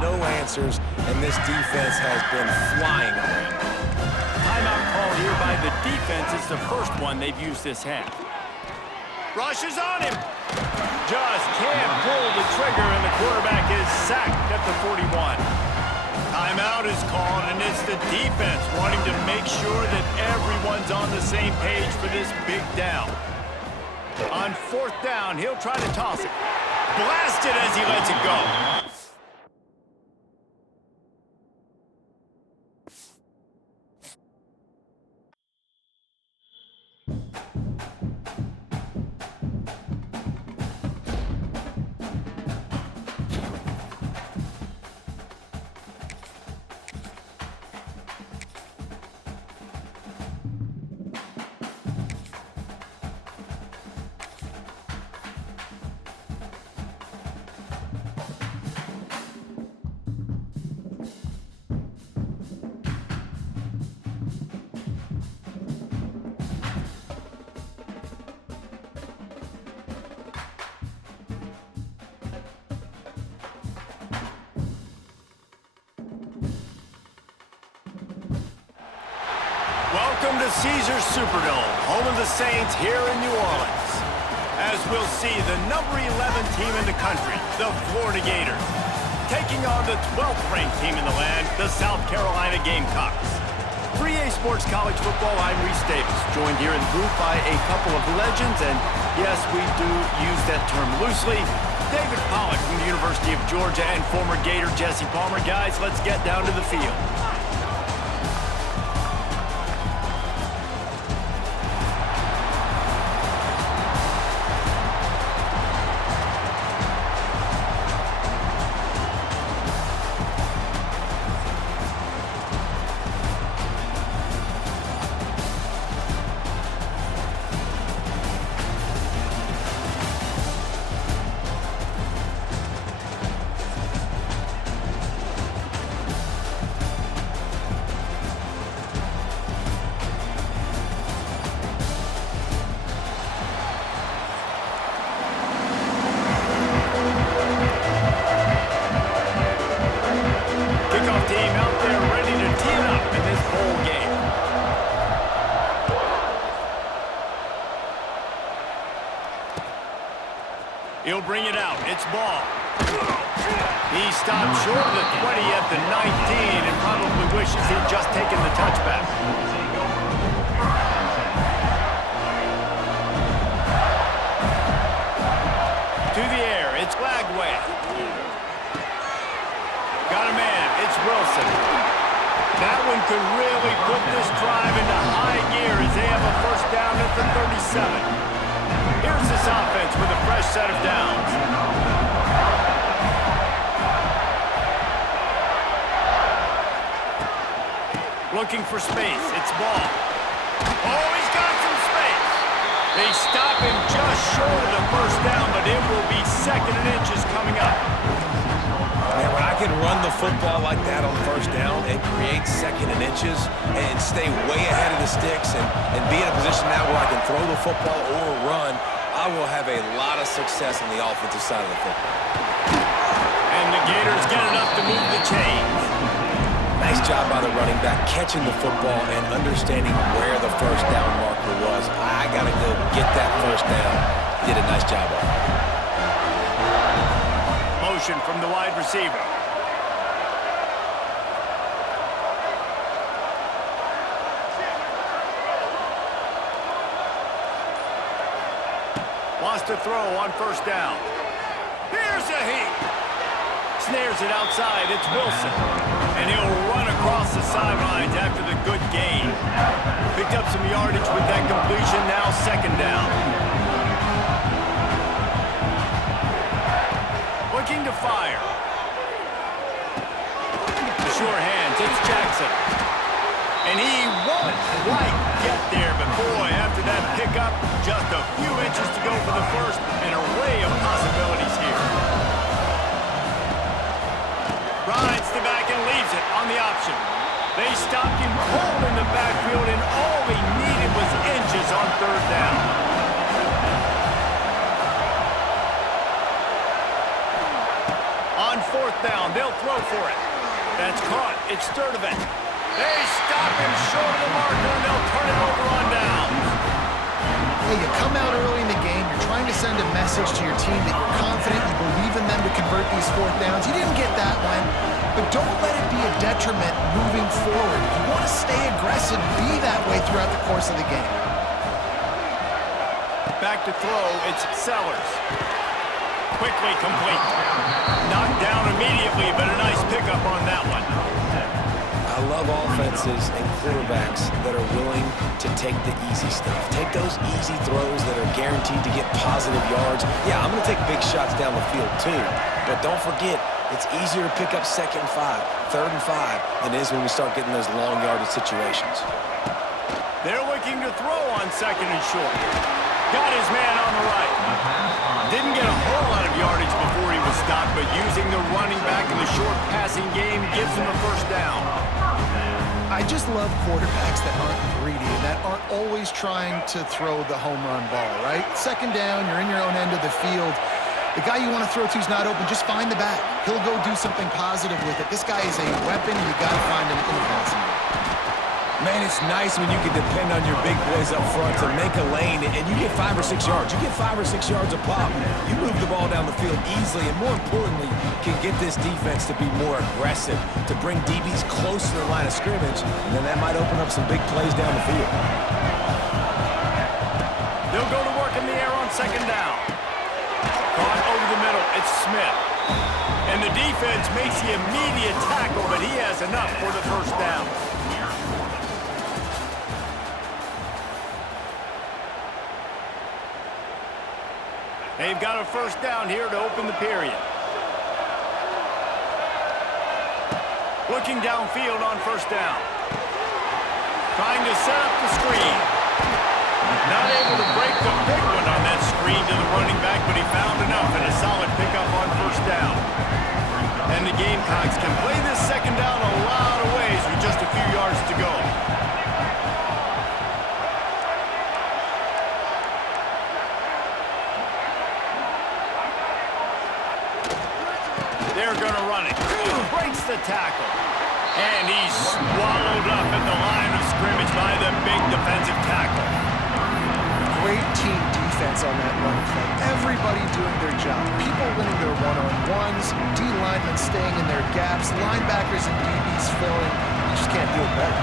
no answers, and this defense has been flying around. Timeout called here by the defense. It's the first one they've used this half. Rushes on him. Just can't pull the trigger, and the quarterback is sacked at the 41. Timeout is called, and it's the defense wanting to make sure that everyone's on the same page for this big down. On 4th down, he'll try to toss it. Blasted as he lets it go. Welcome to Caesars Superdome, home of the Saints here in New Orleans. As we'll see, the number 11 team in the country, the Florida Gators, taking on the 12th ranked team in the land, the South Carolina Gamecocks. 3A Sports College Football, I'm Reese Davis, joined here in the booth by a couple of legends, and yes, we do use that term loosely. David Pollack from the University of Georgia and former Gator Jesse Palmer. Guys, let's get down to the field. He'll bring it out. It's ball. He stopped short of the 20 at the 19 and probably wishes he'd just taken the touchback. To the air. It's Lagway. Got a man. It's Wilson. That one could really put this drive into high gear as they have a first down at the 37. Here's this offense with a fresh set of downs. Looking for space. It's ball. Oh, he's got some space. They stop him just short of the first down, but it will be 2nd and inches coming up. Man, when I can run the football like that on first down and create 2nd and inches and stay way ahead of the sticks and be in a position now where I can throw the football or run, I will have a lot of success on the offensive side of the football. And the Gators get enough to move the chains. Nice job by the running back, catching the football and understanding where the first down marker was. I got to go get that first down. Did a nice job of it. Motion from the wide receiver. Wants to throw on first down. Here's a heat. Snares it outside. It's Wilson. And he'll run across the sidelines after the good gain. Picked up some yardage with that completion. Now 2nd down. Looking to fire. The sure hands. It's Jackson. And he won't quite get there, but boy, after that pickup, just a few inches to go for the first. An array of possibilities here. Rides the back and leaves it on the option. They stopped him cold in the backfield, and all he needed was inches on 3rd down. On 4th down, they'll throw for it. That's caught. It's Sturdivant. They stop him short of the marker, and they'll turn it over on downs. Hey, you come out early in the game, you're trying to send a message to your team that you're confident, you believe in them to convert these fourth downs. You didn't get that one, but don't let it be a detriment moving forward. If you want to stay aggressive, be that way throughout the course of the game. Back to throw, it's Sellers. Quickly complete. Knocked down immediately, but a nice pickup on that one. I love offenses and quarterbacks that are willing to take the easy stuff. Take those easy throws that are guaranteed to get positive yards. Yeah, I'm going to take big shots down the field too, but don't forget, it's easier to pick up 2nd and 5, 3rd and 5 than it is when we start getting those long yardage situations. They're looking to throw on 2nd and short. Got his man on the right. Didn't get a whole lot of yardage before he was stopped, but using the running back in the short passing game gives him a first down. I just love quarterbacks that aren't greedy and that aren't always trying to throw the home run ball, right? 2nd down, you're in your own end of the field. The guy you want to throw to is not open. Just find the back. He'll go do something positive with it. This guy is a weapon, and you got to find him in the passing game. Man, it's nice when you can depend on your big boys up front to make a lane, and you get 5 or 6 yards. You get 5 or 6 yards a pop. You move the ball down the field easily, and more importantly, can get this defense to be more aggressive, to bring DBs close to the line of scrimmage, and then that might open up some big plays down the field. They'll go to work in the air on 2nd down. Caught over the middle. It's Smith. And the defense makes the immediate tackle, but he has enough for the first down. They've got a first down here to open the period. Looking downfield on 1st down. Trying to set up the screen. Not able to break the big one on that screen to the running back, but he found enough and a solid pickup on 1st down. And the Gamecocks can play this 2nd down a lot of ways with just a few yards to go. They're going to run it. Breaks the tackle. And he's swallowed up at the line of scrimmage by the big defensive tackle. Great team defense on that run play. Everybody doing their job. People winning their one-on-ones, D-linemen staying in their gaps, linebackers and DBs filling. You just can't do it better.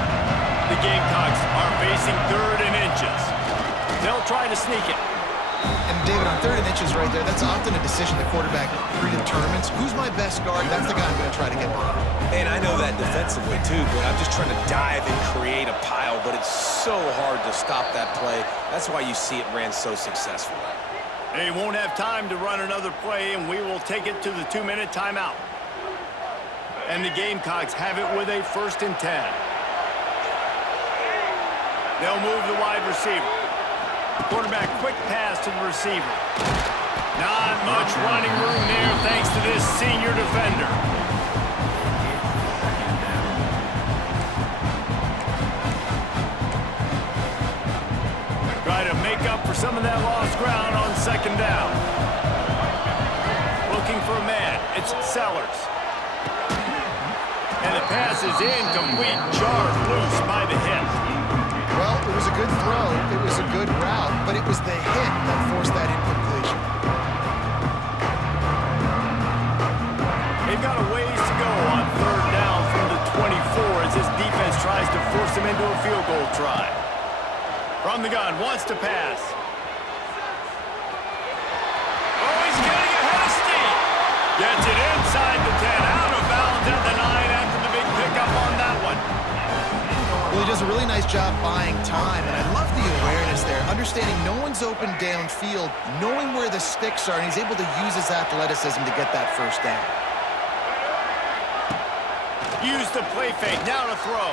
The Gamecocks are facing 3rd and inches. They'll try to sneak it. And David, on 3rd and inches right there, that's often a decision the quarterback predetermines. Who's my best guard? That's the guy I'm going to try to get behind. And I know that defensively too, but I'm just trying to dive and create a pile, but it's so hard to stop that play. That's why you see it ran so successfully. They won't have time to run another play, and we will take it to the 2-minute timeout. And the Gamecocks have it with a 1st and 10. They'll move the wide receiver. Quarterback, quick pass to the receiver. Not much running room there thanks to this senior defender. Try to make up for some of that lost ground on 2nd down. Looking for a man. It's Sellers. And the pass is incomplete. Jarred loose by the hip. Well, it was a good throw, it was a good route, but it was the hit that forced that incompletion. They've got a ways to go on 3rd down from the 24 as this defense tries to force them into a field goal try. From the gun, wants to pass. Oh, he's getting ahead of steam. Gets it inside the 10, out of bounds at the 9 after the big pickup on that one. Well, he does a really nice job buying time, and I love the awareness there, understanding no one's open downfield, knowing where the sticks are, and he's able to use his athleticism to get that first down. Use the play fake, now to throw.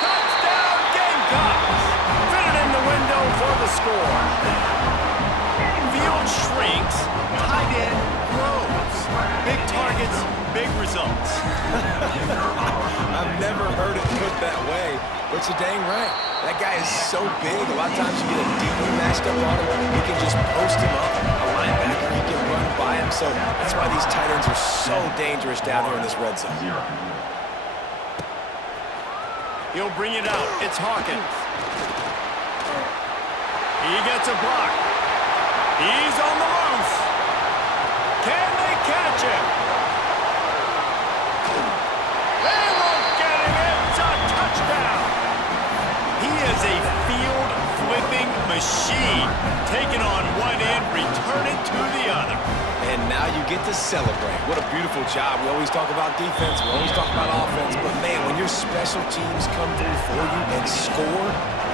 Touchdown, Gamecocks! Fitted in the window for the score. Field shrinks, tight end grows. Big targets, big results. I've never heard it put that way, But you're dang right. That guy is so big. A lot of times you get a DB matched up on him. He can just post him up. A linebacker, he can run by him. So that's why these tight ends are so dangerous down here in this red zone. He'll bring it out. It's Hawkins. He gets a block. He's on the loose. Can they catch him? They won't get him. It's a touchdown. He is a field-flipping machine. Taking on one end, return it to the other. And now you get to celebrate. What a beautiful job. We always talk about defense. We always talk about offense. But, man, when your special teams come through for you and score,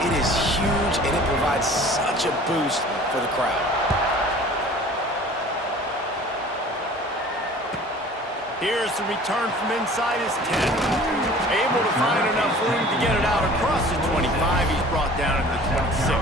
it is huge, and it provides such a boost for the crowd. Here's the return from inside his 10. Able to find enough room to get it out across the 25. He's brought down at the 26.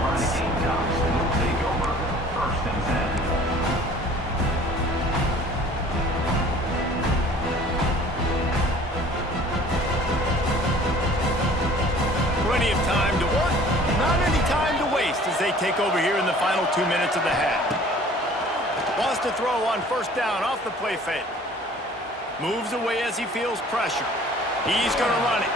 Plenty of time to work, not any time to waste as they take over here in the final 2 minutes of the half. Wants to throw on first down off the play fake. Moves away as he feels pressure. He's going to run it.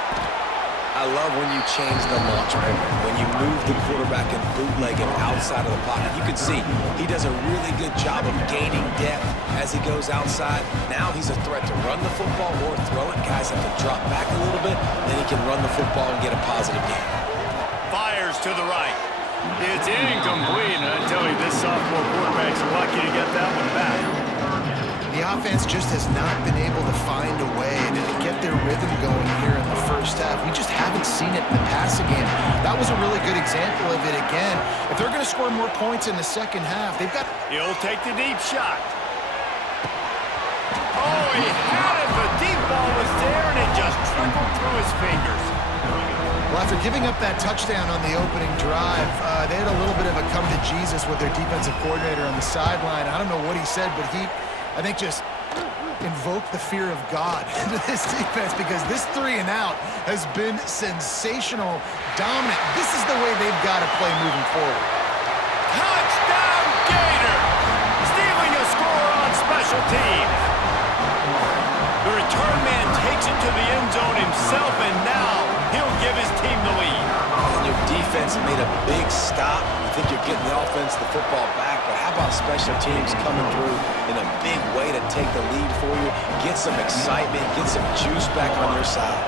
I love when you change the launch point, when you move the quarterback and bootleg him outside of the pocket. You can see he does a really good job of gaining depth as he goes outside. Now he's a threat to run the football or throw it. Guys have to drop back a little bit, then he can run the football and get a positive gain. Fires to the right. It's incomplete, and I tell you, this sophomore quarterback's lucky to get that one back. The offense just has not been able to find a way to get their rhythm going here in the first half. We just haven't seen it in the passing game. That was a really good example of it again. If they're going to score more points in the second half, they've got... He'll take the deep shot. Oh, he had it. The deep ball was there, and it just trickled through his fingers. Well, after giving up that touchdown on the opening drive, they had a little bit of a come to Jesus with their defensive coordinator on the sideline. I don't know what he said, but he... I think just invoke the fear of God into this defense because this 3 and out has been sensational, dominant. This is the way they've got to play moving forward. Touchdown, Gator! Stealing a score on special teams. The return man takes it to the end zone himself, and now he'll give his team the lead. And your defense made a big stop. You think you're getting the offense, the football back, but how about special teams coming through in a big way to take the lead for you, get some excitement, get some juice back on your side.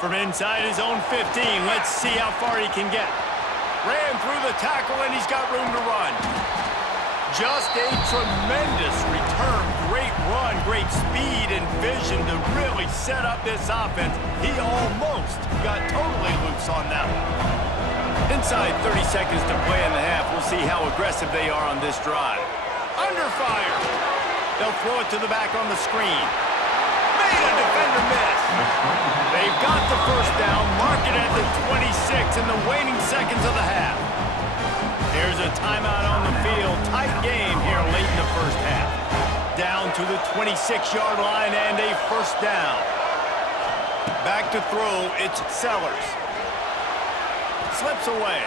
From inside his own 15, let's see how far he can get. Ran through the tackle, and he's got room to run. Just a tremendous return. Great run, great speed and vision to really set up this offense. He almost got totally loose on that one. Inside 30 seconds to play in the half. We'll see how aggressive they are on this drive. Under fire. They'll throw it to the back on the screen. Made a defender miss. They've got the first down. Mark it at the 26 in the waning seconds of the half. Here's a timeout on the field. Tight game here late in the first half. Down to the 26-yard line and a first down. Back to throw, it's Sellers. Slips away.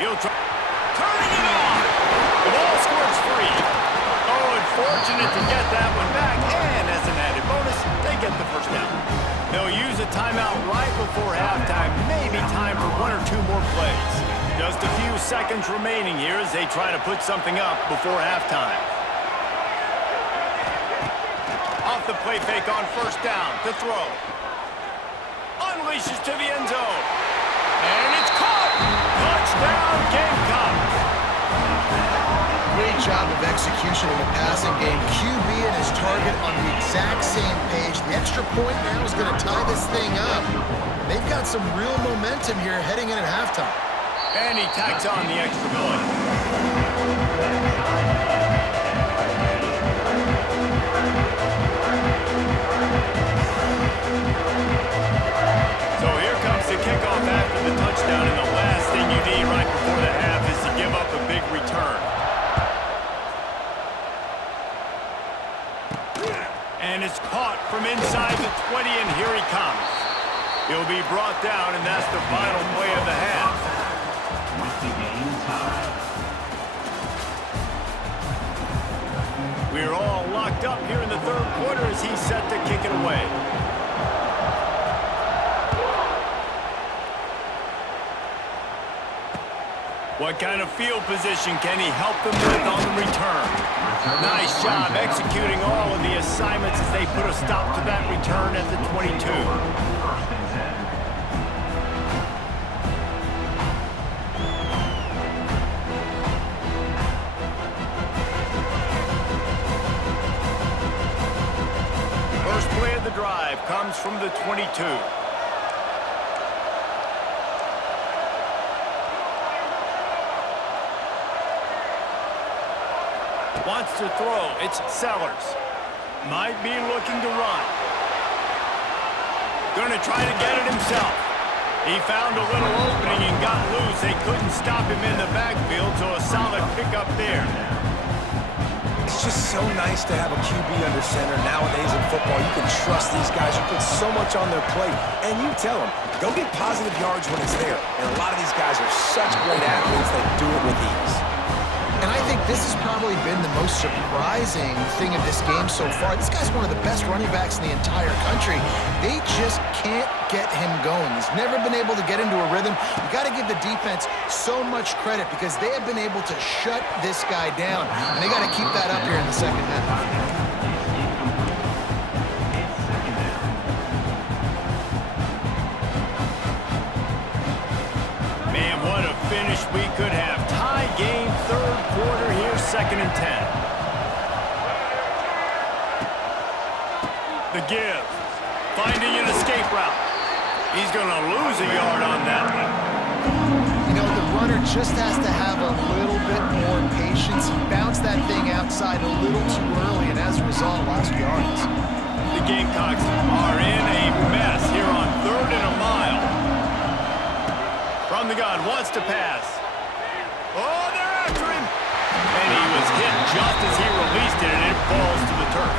He'll try. Turning it on. The ball squirts free. Oh, unfortunate to get that one back. And as an added bonus, they get the first down. They'll use a timeout right before halftime. Maybe time for 1 or 2 more plays. Just a few seconds remaining here as they try to put something up before halftime. Off the play fake on first down to throw. Unleashes to the end zone. And it's caught! Touchdown, Gamecocks! Great job of execution in the passing game. QB and his target on the exact same page. The extra point now is going to tie this thing up. They've got some real momentum here heading in at halftime. And he tacks on the extra point. So here comes the kickoff after the touchdown, and the last thing you need right before the half is to give up a big return. He'll be brought down, and that's the final play of the half. With the game tied. We're all locked up here in the third quarter as he's set to kick it away. What kind of field position can he help them with on the return? Nice job executing all of the assignments as they put a stop to that return at the 22. First and 10. First play of the drive comes from the 22. Wants to throw. It's Sellers. Might be looking to run. Gonna try to get it himself. He found a little opening and got loose. They couldn't stop him in the backfield, so a solid pickup there. It's just so nice to have a QB under center. Nowadays in football, you can trust these guys. You put so much on their plate, and you tell them, go get positive yards when it's there. And a lot of these guys are such great athletes that do it with ease. And I think this has probably been the most surprising thing of this game so far. This guy's one of the best running backs in the entire country. They just can't get him going. He's never been able to get into a rhythm. You got to give the defense so much credit because they have been able to shut this guy down. And they got to keep that up here in the second half. Finish we could have. Tie game, third quarter here, second and 10. The give. Finding an escape route. He's going to lose a yard on that one. You know, the runner just has to have a little bit more patience. He bounced that thing outside a little too early, and as a result, lost yards. The Gamecocks are in a mess here on third and a mile. From the gun, wants to pass. Oh, they're after him. And he was hit just as he released it, and it falls to the turf.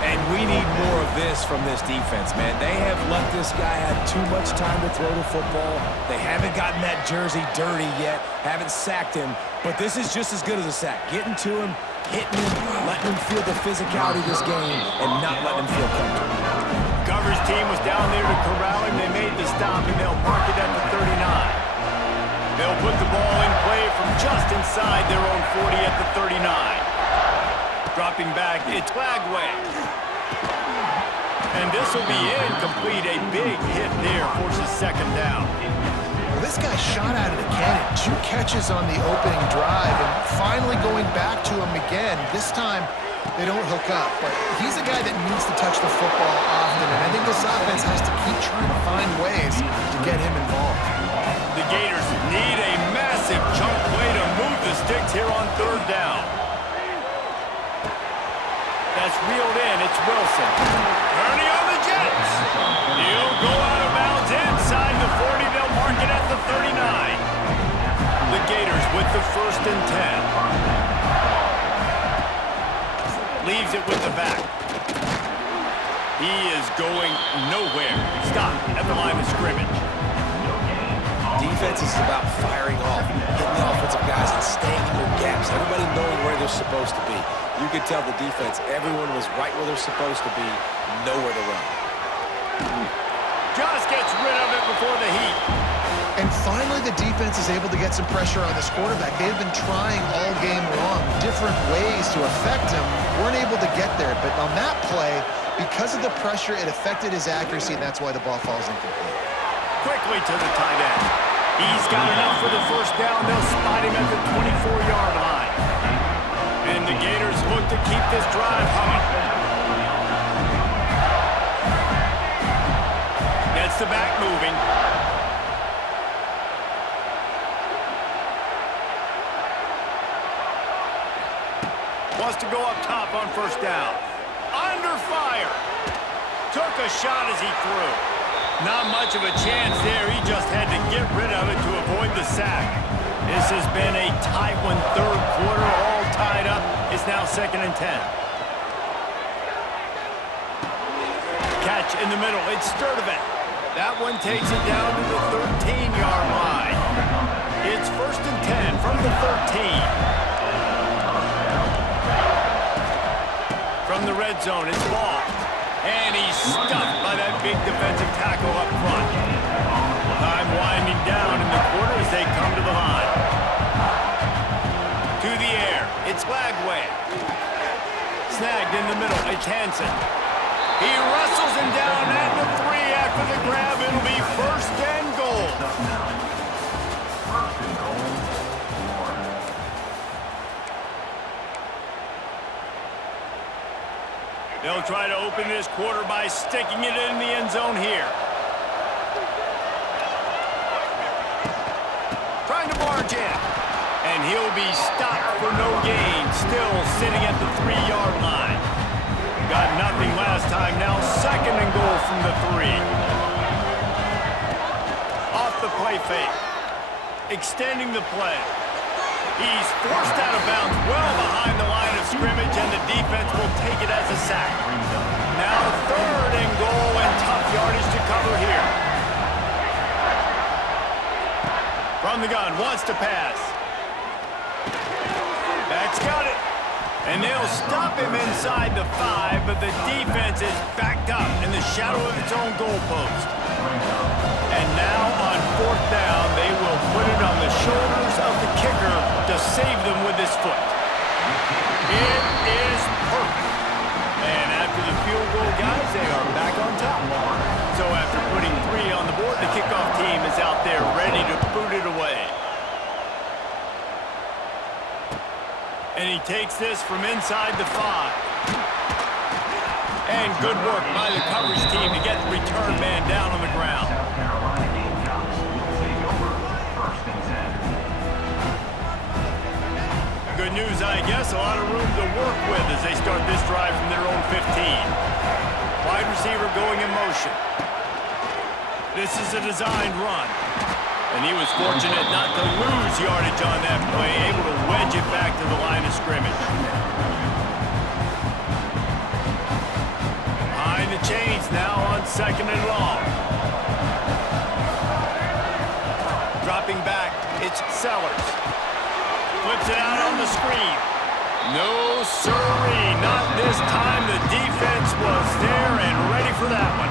And we need more of this from this defense, man. They have let this guy have too much time to throw the football. They haven't gotten that jersey dirty yet, haven't sacked him. But this is just as good as a sack. Getting to him, hitting him, letting him feel the physicality of this game, and not letting him feel comfortable. Coverage team was down there to corral him. They made the stop, and they'll mark it at the 39. They'll put the ball in play from just inside their own 40 at the 39. Dropping back, it's Flagway. And this will be incomplete. A big hit there forces second down. Well, this guy shot out of the cannon. 2 catches on the opening drive, and finally going back to him again. This time, they don't hook up, but he's a guy that needs to touch the football often, and I think this offense has to keep trying to find ways to get him involved. The Gators need a massive chunk play to move the sticks here on third down. That's reeled in. It's Wilson. Ernie on the Jets. He'll go out of bounds inside the 40. They'll mark it at the 39. The Gators with the first and 10. Leaves it with the back. He is going nowhere. Stop at the line of scrimmage. Defense is about firing off, hitting the offensive guys, and staying in your gaps. Everybody knowing where they're supposed to be. You could tell the defense, everyone was right where they're supposed to be, nowhere to run. Just gets rid of it before the heat. And finally, the defense is able to get some pressure on this quarterback. They've been trying all game long, different ways to affect him. Weren't able to get there, but on that play, because of the pressure, it affected his accuracy, and that's why the ball falls incomplete. Quickly to the tight end. He's got enough for the first down. They'll spot him at the 24-yard line. And the Gators look to keep this drive humming. Gets the back moving. Wants to go up top on first down. Under fire. Took a shot as he threw. Not much of a chance there. He just had to get rid of it to avoid the sack. This has been a tight one. Third quarter, all tied up. It's now second and 10. Catch in the middle. It's Sturdivant. That one takes it down to the 13-yard line. It's 1st and 10 from the 13. From the red zone, it's Ball. And he's stuffed by that big defensive tackle up front. Time winding down in the quarter as they come to the line. To the air, it's Lagway. Snagged in the middle, it's Hansen. He wrestles him down at the 3 after the grab. It'll be 1st and goal. First and goal, Florida. They'll try to open this quarter by sticking it in the end zone here. Trying to barge in. And he'll be stopped for no gain. Still sitting at the 3-yard line. Got nothing last time. Now 2nd and goal from the 3. Off the play fake. Extending the play. He's forced out of bounds well behind the line of scrimmage, and the defense will take it as a sack. Now 3rd and goal, and tough yardage to cover here. From the gun, wants to pass. That's got it. And they'll stop him inside the 5, but the defense is backed up in the shadow of its own goalpost. And now on 4th down, they will put it on the shoulders of the kicker to save them with his foot. It is perfect. And after the field goal, guys, they are back on top. So after putting 3 on the board, the kickoff team is out there ready to boot it away. And he takes this from inside the 5. And good work by the coverage team to get the return man down on the ground. South Carolina Gamecocks will take over 1st and 10. Good news, I guess. A lot of room to work with as they start this drive from their own 15. Wide receiver going in motion. This is a designed run. And he was fortunate not to lose yardage on that play, able to wedge it back to the line of scrimmage. Behind the chains now on 2nd and long. Dropping back, it's Sellers. Flips it out on the screen. No sirree, not this time. The defense was there and ready for that one.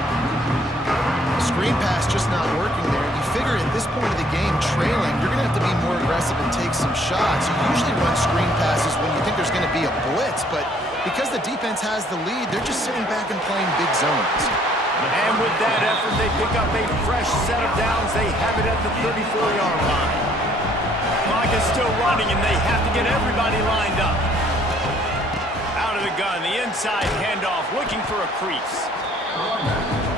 Screen pass just not working there. You figure at this point of the game, trailing, you're going to have to be more aggressive and take some shots. You usually run screen passes when you think there's going to be a blitz, but because the defense has the lead, they're just sitting back and playing big zones. And with that effort, they pick up a fresh set of downs. They have it at the 34-yard line. Clock is still running, and they have to get everybody lined up. Out of the gun, the inside handoff, looking for a crease.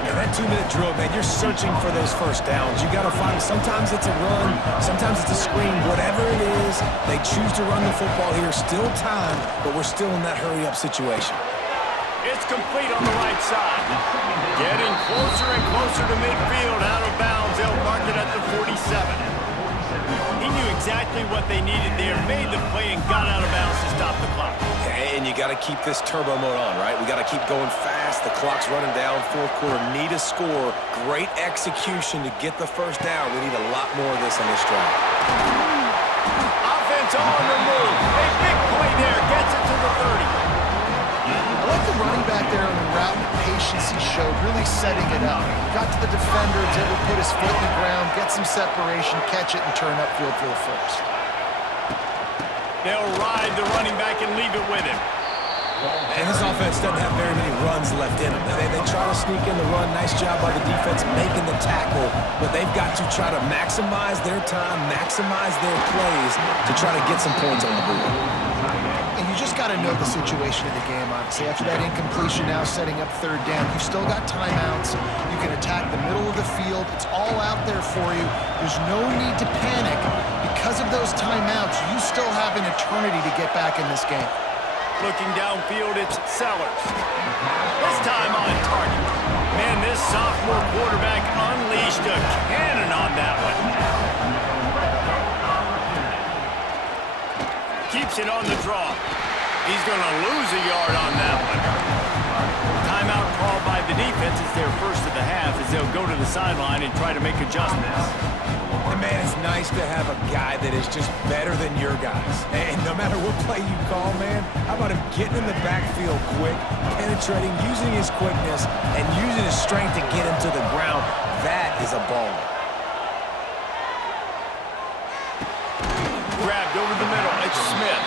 Yeah, that 2-minute drill, man, you're searching for those first downs. You got to find, sometimes it's a run, sometimes it's a screen, whatever it is, they choose to run the football here. Still time, but we're still in that hurry-up situation. It's complete on the right side. Getting closer and closer to midfield, out of bounds. They'll mark it at the 47. He knew exactly what they needed there, made the play, and got out of bounds to stop the clock. Yeah, and you got to keep this turbo mode on, right? We got to keep going fast. The clock's running down. 4th quarter, need a score. Great execution to get the first down. We need a lot more of this on this drive. Offense on the move. A big play there. Gets it to the 30. I like the running back there on the route and the patience he showed, really setting it up. Got to the defender, was able to put his foot in the ground, get some separation, catch it, and turn upfield for the first. They'll ride the running back and leave it with him. And this offense doesn't have very many runs left in them. They try to sneak in the run. Nice job by the defense making the tackle, but they've got to try to maximize their time, maximize their plays to try to get some points on the board. And you just got to know the situation of the game, honestly. After that incompletion, now setting up 3rd down, you've still got timeouts. You can attack the middle of the field. It's all out there for you. There's no need to panic. Because of those timeouts, you still have an eternity to get back in this game. Looking downfield, it's Sellers. This time on target. Man, this sophomore quarterback unleashed a cannon on that one. Keeps it on the draw. He's going to lose a yard on that one. Timeout called by the defense is their first of the half as they'll go to the sideline and try to make adjustments. And man, it's nice to have a guy that is just better than your guys. And no matter what play you call, man, how about him getting in the backfield quick, penetrating, using his quickness, and using his strength to get him to the ground. That is a baller. Grabbed over the middle. It's Smith.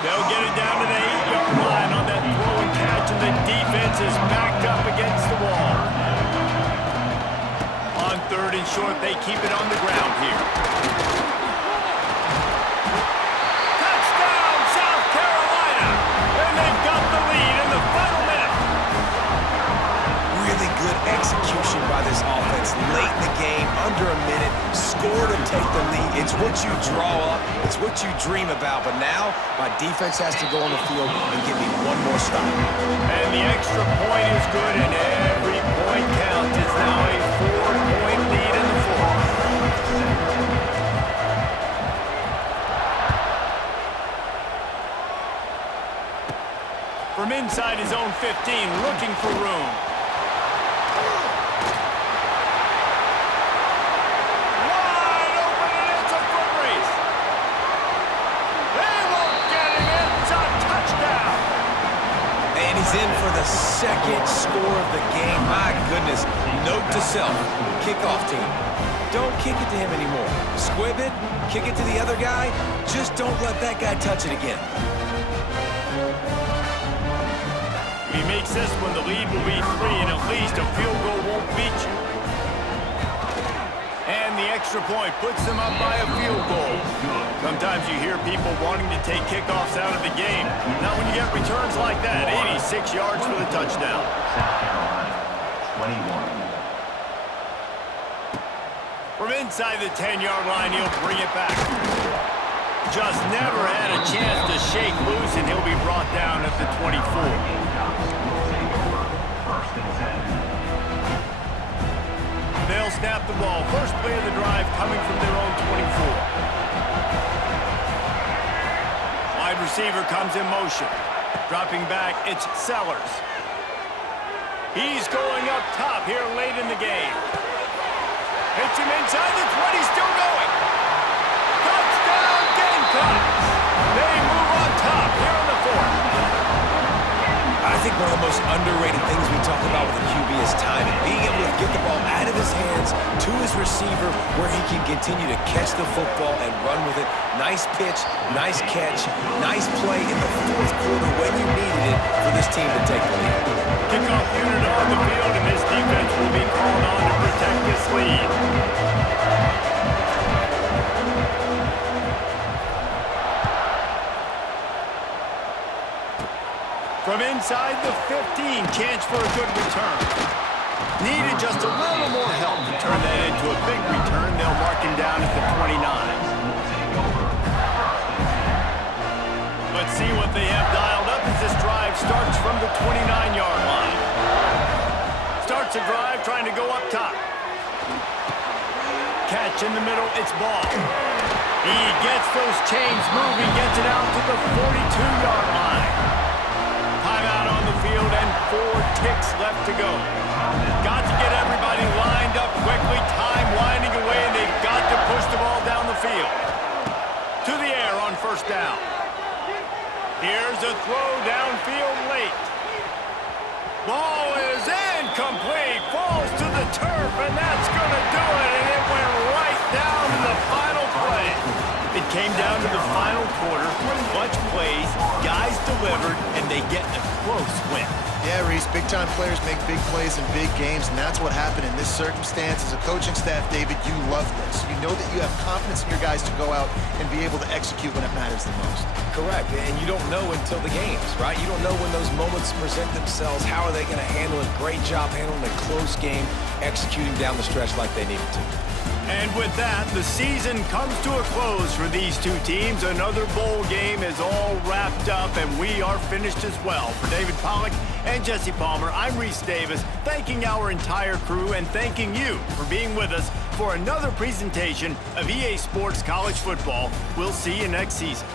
They'll get it down to the 8-yard line on that throw and catch, and the defense is backed up against the wall. On 3rd and short, they keep it on the ground here. Touchdown, South Carolina! And they've got the lead in the final minute. Really good execution by this offense late in the game, under a minute, score to take the lead. It's what you draw up, it's what you dream about, but now my defense has to go on the field and give me one more stop. And the extra point is good, and every point counts. It's now a 4-point lead in the fourth. From inside his own 15, looking for room. Wide open, and it's a foot race. They won't get him. It's a touchdown. And he's in for the second score of the game. My goodness. Note to self, kickoff team. Don't kick it to him anymore. Squib it, kick it to the other guy. Just don't let that guy touch it again. If he makes this one, the lead will be 3, and at least a field goal won't beat you. And the extra point puts them up by a field goal. Sometimes you hear people wanting to take kickoffs out of the game. Not when you get returns like that. 86 yards for the touchdown. South Carolina, 21. From inside the 10-yard line, he'll bring it back. Just never had a chance to shake loose, and he'll be brought down at the 24. They'll snap the ball. First play of the drive coming from their own 24. Wide receiver comes in motion. Dropping back, it's Sellers. He's going up top here late in the game. Hits him inside the 20, still going. Touchdown, Gamecocks! They move on top here in the fourth. I think one of the most underrated things we talk about with the QB is timing. Being able to get the ball out of his hands to his receiver where he can continue to catch the football and run with it. Nice pitch, nice catch, nice play in the fourth quarter when you needed it for this team to take the lead. Kickoff unit on the field, and this defense will be called on to protect this lead. From inside the 15, chance for a good return. Needed just a little more help to turn that into a big return. They'll mark him down at the 29. Let's see what they have dialed up as this drive starts from the 29-yard line. Starts a drive trying to go up top. Catch in the middle, it's Ball. He gets those chains moving, gets it out to the 42-yard line. Timeout on the field and 4 ticks left to go. Got to get everybody lined up quickly, time winding away, and they've got to push the ball down the field. To the air on first down. Here's a throw downfield late. Ball is incomplete, falls to the turf, and that's going to do it, and it went right down to the final play. It came down to the final quarter, bunch plays, guys delivered, and they get a close win. Yeah, Reese, big-time players make big plays in big games, and that's what happened in this circumstance. As a coaching staff, David, you love this. You know that you have confidence in your guys to go out and be able to execute when it matters the most. Correct, and you don't know until the games, right? You don't know when those moments present themselves. How are they going to handle it? Great job handling a close game, executing down the stretch like they needed to. And with that, the season comes to a close for these two teams. Another bowl game is all wrapped up, and we are finished as well. For David Pollack and Jesse Palmer, I'm Reese Davis, thanking our entire crew and thanking you for being with us for another presentation of EA Sports College Football. We'll see you next season.